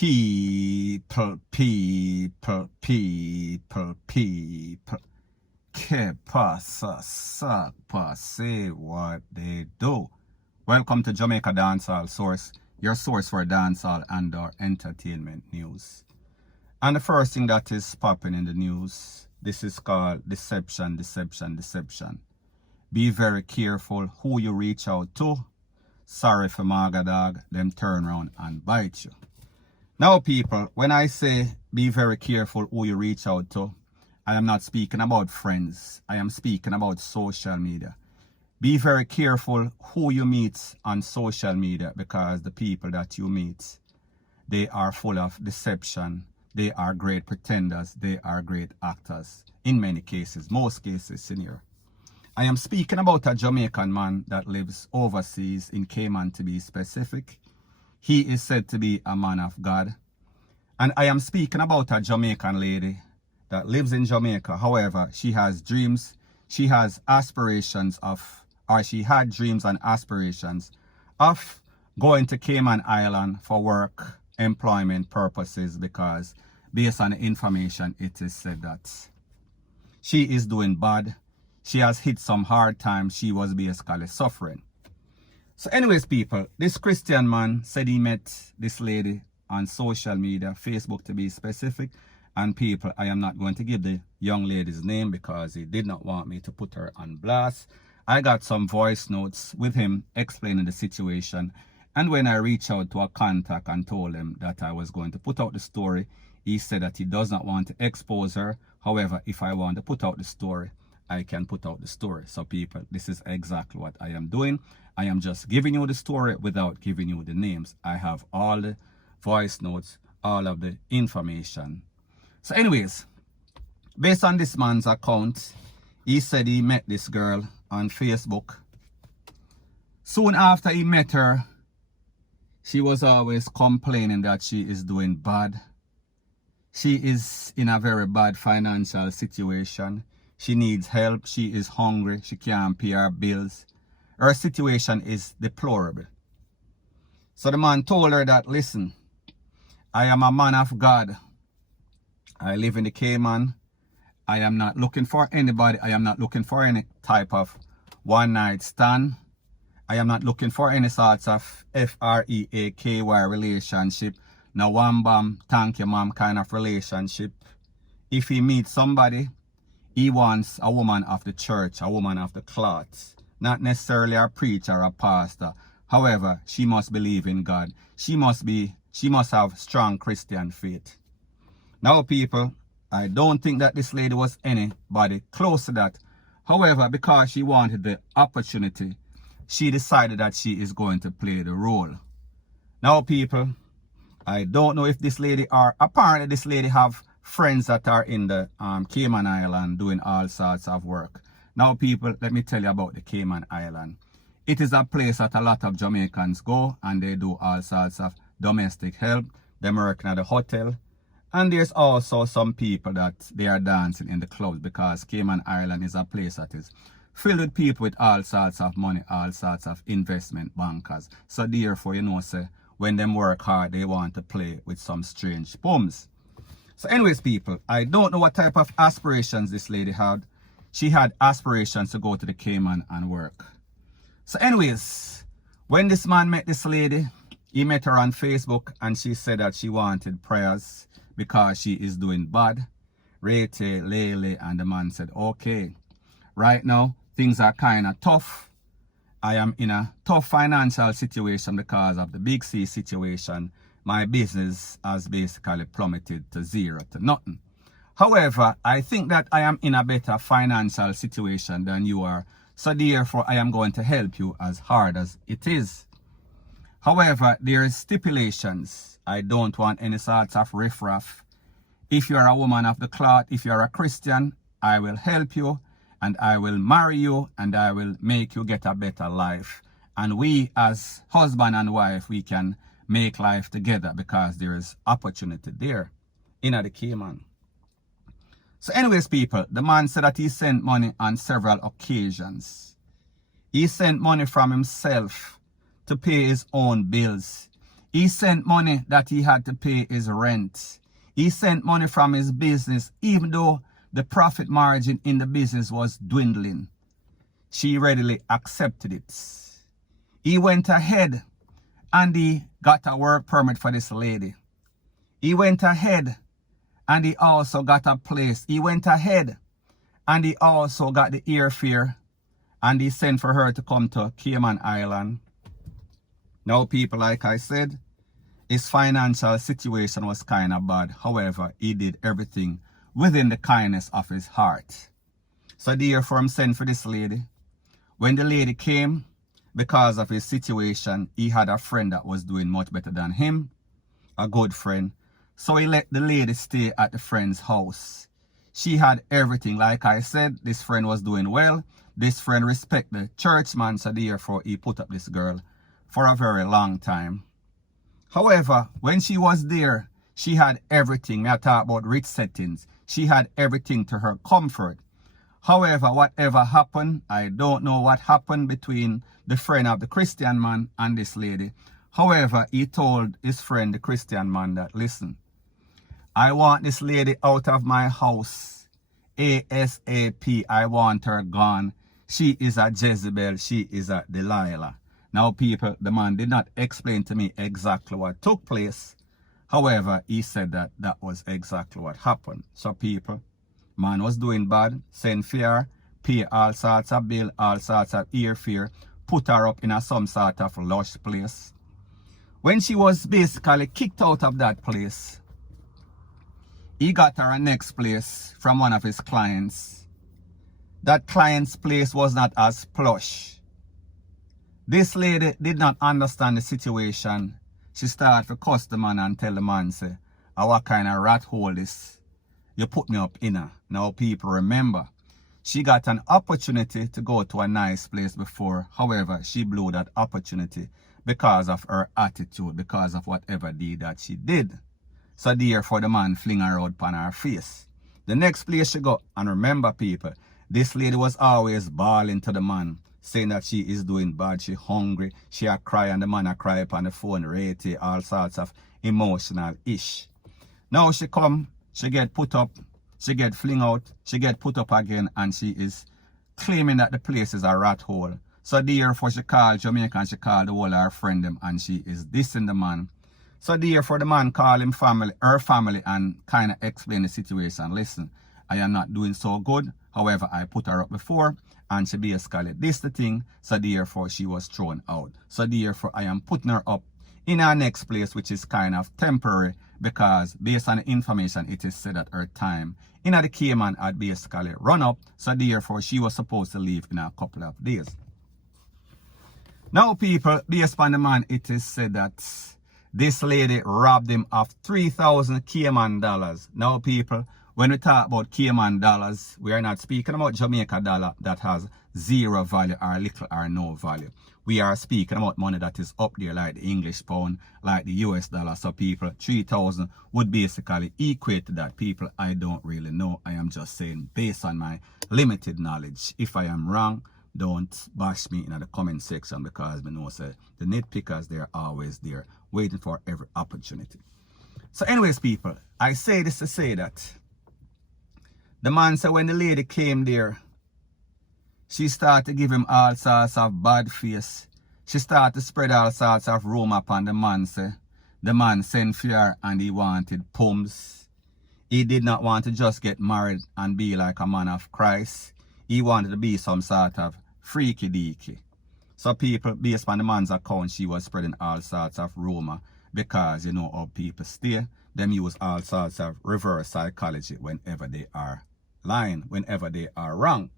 People. Que pasa, say what they do. Welcome to Jamaica Dancehall Source, your source for dancehall and or entertainment news. And the first thing that is popping in the news, this is called deception. Be very careful who you reach out to. Sorry for Magadog, them turn around and bite you. Now people, when I say be very careful who you reach out to, I am not speaking about friends. I am speaking about social media. Be very careful who you meet on social media, because the people that you meet, they are full of deception. They are great pretenders. They are great actors. In many cases, most cases, senior. I am speaking about a Jamaican man that lives overseas in Cayman, to be specific. He is said to be a man of God. And I am speaking about a Jamaican lady that lives in Jamaica. However, she has dreams. She has aspirations of, or she had dreams and aspirations of going to Cayman Island for work, employment purposes, because based on the information, it is said that she is doing bad. She has hit some hard times. She was basically suffering. So anyways, people, this Christian man said he met this lady on social media, Facebook to be specific. And people, I am not going to give the young lady's name because he did not want me to put her on blast. I got some voice notes with him explaining the situation. And when I reached out to a contact and told him that I was going to put out the story, he said that he does not want to expose her. However, if I want to put out the story, I can put out the story. So people, this is exactly what I am doing. I am just giving you the story without giving you the names. I have all the voice notes, all of the information. So anyways, based on this man's account, he said he met this girl on Facebook. Soon after he met her, she was always complaining that she is doing bad. She is in a very bad financial situation. She needs help. She is hungry. She can't pay her bills. Her situation is deplorable. So the man told her that, listen, I am a man of God. I live in the Cayman. I am not looking for anybody. I am not looking for any type of one-night stand. I am not looking for any sorts of FREAKY relationship. No one bam, thank you mom kind of relationship. If he meets somebody, he wants a woman of the church, a woman of the cloth. Not necessarily a preacher or a pastor. However, she must believe in God. She must have strong Christian faith. Now people, I don't think that this lady was anybody close to that. However, because she wanted the opportunity, she decided that she is going to play the role. Now people, I don't know if this lady, or apparently this lady have friends that are in the Cayman Island doing all sorts of work. Now people, let me tell you about the Cayman Island. It is a place that a lot of Jamaicans go and they do all sorts of domestic help. They're working at the hotel. And there's also some people that they are dancing in the clubs, because Cayman Island is a place that is filled with people with all sorts of money, all sorts of investment bankers. So therefore, you know, say, when them work hard, they want to play with some strange bums. So anyways, people, I don't know what type of aspirations this lady had. She had aspirations to go to the Cayman and work. So anyways, when this man met this lady, he met her on Facebook and she said that she wanted prayers because she is doing bad. Rete, Lele, and the man said, okay, right now, things are kind of tough. I am in a tough financial situation because of the Big C situation. My business has basically plummeted to zero, to nothing. However, I think that I am in a better financial situation than you are. So therefore, I am going to help you as hard as it is. However, there is stipulations. I don't want any sorts of riffraff. If you are a woman of the cloth, if you are a Christian, I will help you and I will marry you and I will make you get a better life. And we as husband and wife, we can make life together because there is opportunity there in the Cayman. So anyways, people, the man said that he sent money on several occasions. He sent money from himself to pay his own bills. He sent money that he had to pay his rent. He sent money from his business, even though the profit margin in the business was dwindling. She readily accepted it. He went ahead and he got a work permit for this lady. He went ahead and he also got a place. He went ahead and he also got the airfare and he sent for her to come to Cayman Island. Now, people, like I said, his financial situation was kind of bad. However, he did everything within the kindness of his heart. So therefore, I'm sent for this lady. When the lady came, because of his situation, he had a friend that was doing much better than him, a good friend. So he let the lady stay at the friend's house. She had everything. Like I said, this friend was doing well. This friend respected the churchman, so therefore he put up this girl for a very long time. However, when she was there, she had everything. I talk about rich settings. She had everything to her comfort. However, whatever happened, I don't know what happened between the friend of the Christian man and this lady. However, he told his friend, the Christian man, that, listen, I want this lady out of my house ASAP. I want her gone. She is a Jezebel. She is a Delilah. Now, people, the man did not explain to me exactly what took place. However, he said that that was exactly what happened. So, people, man was doing bad, send fear, pay all sorts of bill, all sorts of airfare, put her up in some sort of lush place. When she was basically kicked out of that place, he got her a next place from one of his clients. That client's place was not as plush. This lady did not understand the situation. She started to cuss the man and tell the man, say, what kind of rat hole this? You put me up in her. Now, people, remember, she got an opportunity to go to a nice place before. However, she blew that opportunity because of her attitude, because of whatever deed that she did. So therefore, the man fling her out on her face. The next place she go, and remember, people, this lady was always bawling to the man, saying that she is doing bad, she hungry, she a cry, and the man a cry up on the phone, rate, all sorts of emotional ish. Now she come, she get put up, she get fling out, she get put up again, and she is claiming that the place is a rat hole. So therefore, she called Jamaica and she called the whole of her friend them, and she is dissing the man. So therefore, the man called him family, her family, and kind of explain the situation. Listen, I am not doing so good. However, I put her up before, and she basically this the thing. So therefore, she was thrown out. So therefore, I am putting her up in our next place, which is kind of temporary, because based on the information, it is said that her time in the Cayman had basically run up. So therefore, she was supposed to leave in a couple of days. Now, people, based on the man, it is said that this lady robbed him of 3,000 Cayman dollars. Now, people, when we talk about Cayman dollars, we are not speaking about Jamaica dollar that has zero value or little or no value. We are speaking about money that is up there, like the English pound, like the US dollar. So, people, 3,000 would basically equate to that. People, I don't really know. I am just saying based on my limited knowledge. If I am wrong, don't bash me in the comment section, because we know say the nitpickers, they're always there waiting for every opportunity. So anyways, people, I say this to say that the man said when the lady came there, she started to give him all sorts of bad face. She started to spread all sorts of rumor upon the man. Say the man sent fear and he wanted pumps. He did not want to just get married and be like a man of Christ. He wanted to be some sort of freaky deaky. So people, based on the man's account, she was spreading all sorts of rumor, because you know how people stay. Them use all sorts of reverse psychology whenever they are lying, whenever they are wrong.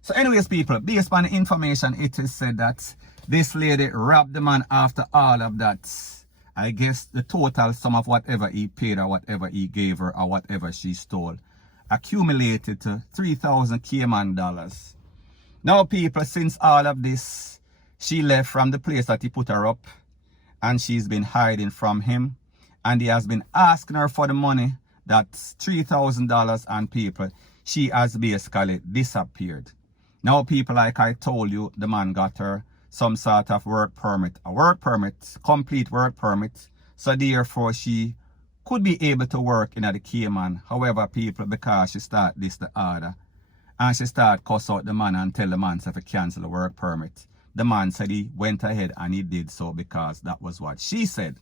So anyways, people, based on the information, it is said that this lady robbed the man after all of that. I guess the total sum of whatever he paid or whatever he gave her or whatever she stole accumulated to 3,000 Cayman dollars. Now, people, since all of this, she left from the place that he put her up, and she's been hiding from him, and he has been asking her for the money. That's $3,000, and people, she has basically disappeared. Now, people, like I told you, the man got her some sort of work permit, a work permit, complete work permit. So therefore she could be able to work in the Cayman. However, people, because she start this the order, and she start cuss out the man and tell the man to cancel the work permit. The man said he went ahead and he did so because that was what she said.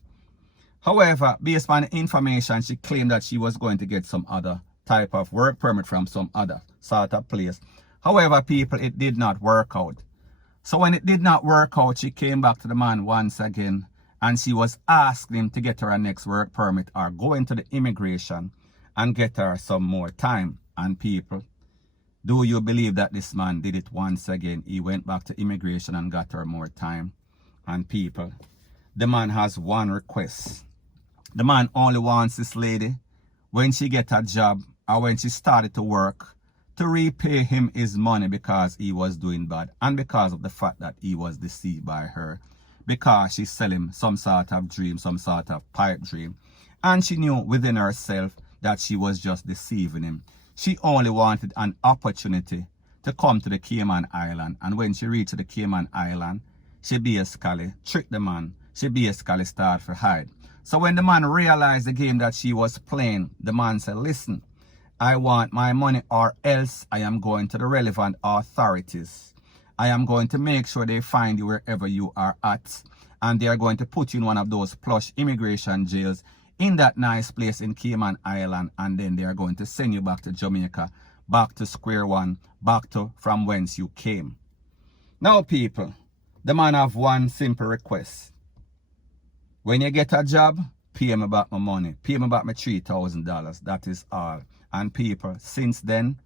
However, based on the information, she claimed that she was going to get some other type of work permit from some other sort of place. However, people, it did not work out. So when it did not work out, she came back to the man once again and she was asking him to get her a next work permit or go into the immigration and get her some more time. And people, do you believe that this man did it once again? He went back to immigration and got her more time. And people, the man has one request. The man only wants this lady, when she get a job or when she started to work, to repay him his money because he was doing bad and because of the fact that he was deceived by her, because she sell him some sort of dream, some sort of pipe dream, and she knew within herself that she was just deceiving him. She only wanted an opportunity to come to the Cayman Island, and when she reached the Cayman Island, she basically tricked the man. She basically started to hide. So when the man realized the game that she was playing, the man said, listen, I want my money or else I am going to the relevant authorities. I am going to make sure they find you wherever you are at. And they are going to put you in one of those plush immigration jails in that nice place in Cayman Island. And then they are going to send you back to Jamaica, back to square one, back to from whence you came. Now people, the man have one simple request. When you get a job, pay me back my money. Pay me back my $3,000. That is all. And people, since then,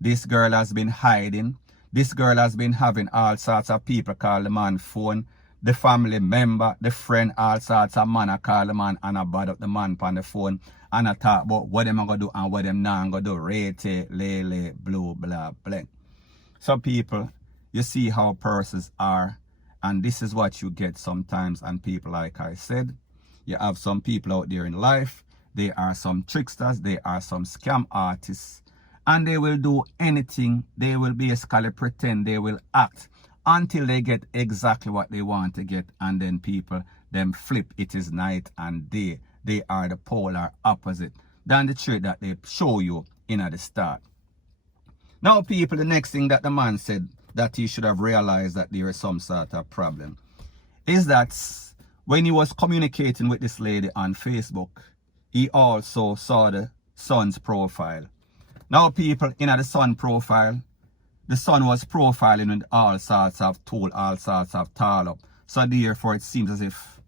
this girl has been hiding. This girl has been having all sorts of people call the man phone. The family member, the friend, all sorts of man call the man and I bad up the man on the phone. And I talk about what them going to do and what them not going to do. Rete, lele, blue, blah, blah. So people, you see how persons are. And this is what you get sometimes. And people, like I said, you have some people out there in life. They are some tricksters. They are some scam artists. And they will do anything. They will basically pretend. They will act until they get exactly what they want to get. And then people, them flip. It is night and day. They are the polar opposite than the trait that they show you in at the start. Now people, the next thing that the man said that he should have realized that there is some sort of problem is that when he was communicating with this lady on Facebook, he also saw the son's profile. Now people, in the son profile, the son was profiling with all sorts of tool, all sorts of tall up. So therefore it seems as if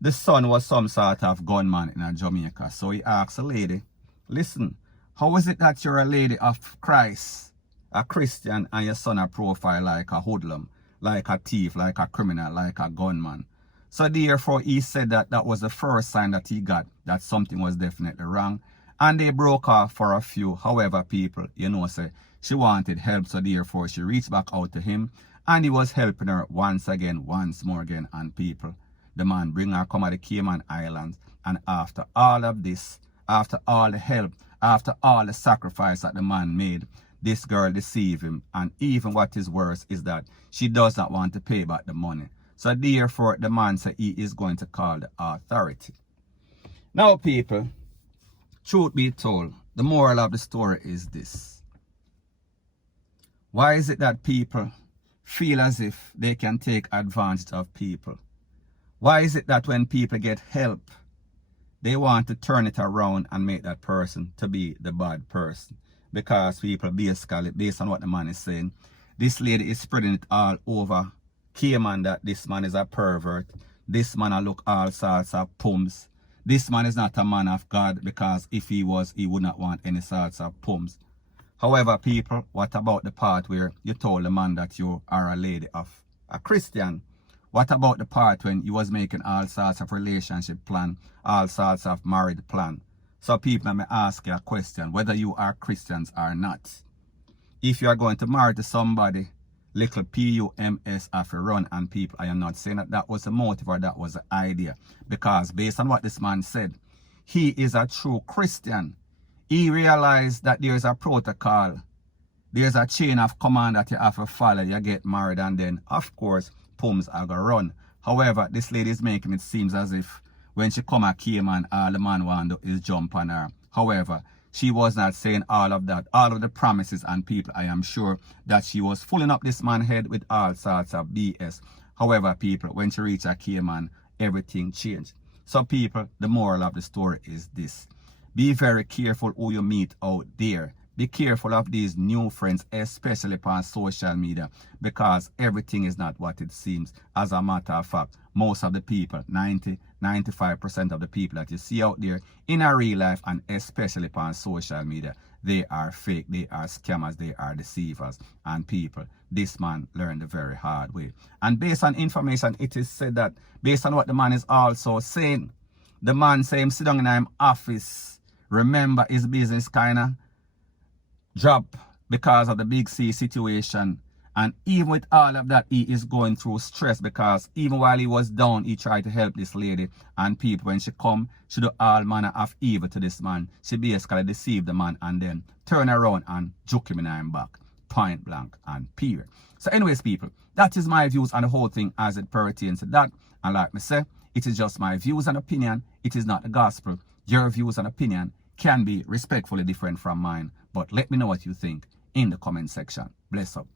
the son was some sort of gunman in Jamaica. So he asked the lady, listen, how is it that you're a lady of Christ, a Christian, and your son a profile like a hoodlum, like a thief, like a criminal, like a gunman? So therefore he said that that was the first sign that he got that something was definitely wrong. And they broke off for a few. However, people, you know, say she wanted help. So therefore she reached back out to him. And he was helping her once again, once more again. And people, the man bring her come to the Cayman Islands. And after all of this, after all the help, after all the sacrifice that the man made, this girl deceived him. And even what is worse is that she does not want to pay back the money. So therefore, the man said he is going to call the authority. Now, people, truth be told, the moral of the story is this. Why is it that people feel as if they can take advantage of people? Why is it that when people get help, they want to turn it around and make that person to be the bad person? Because people, basically, based on what the man is saying, this lady is spreading it all over Cayman that this man is a pervert. This man a look all sorts of pumps. This man is not a man of God, because if he was, he would not want any sorts of pumps. However, people, what about the part where you told the man that you are a lady of a Christian? What about the part when you was making all sorts of relationship plan, all sorts of married plan? So people, let me ask you a question, whether you are Christians or not. If you are going to marry to somebody, little PUMS have to run. And people, I am not saying that that was the motive or that was the idea. Because based on what this man said, he is a true Christian. He realized that there is a protocol. There's a chain of command that you have to follow. You get married and then, of course, pums are gonna run. However, this lady is making it seems as if when she come at Cayman, all the man want to do is jump on her. However, she was not saying all of that, all of the promises, and people, I am sure that she was filling up this man's head with all sorts of BS. However, people, when she reached a Cayman, everything changed. So people, the moral of the story is this. Be very careful who you meet out there. Be careful of these new friends, especially on social media, because everything is not what it seems. As a matter of fact, most of the people, 95% of the people that you see out there in a real life, and especially on social media, they are fake, they are scammers, they are deceivers. And people, this man learned the very hard way. And based on information, it is said that, based on what the man is also saying, the man say him sit down in his office, remember his business kind of drop because of the Big C situation. And even with all of that, he is going through stress, because even while he was down, he tried to help this lady. And people, when she come, she do all manner of evil to this man. She basically deceived the man and then turn around and juke him in his back, point blank and period. So anyways, people, that is my views on the whole thing as it pertains to that. And like me say, it is just my views and opinion. It is not the gospel. Your views and opinion can be respectfully different from mine. But let me know what you think in the comment section. Bless up.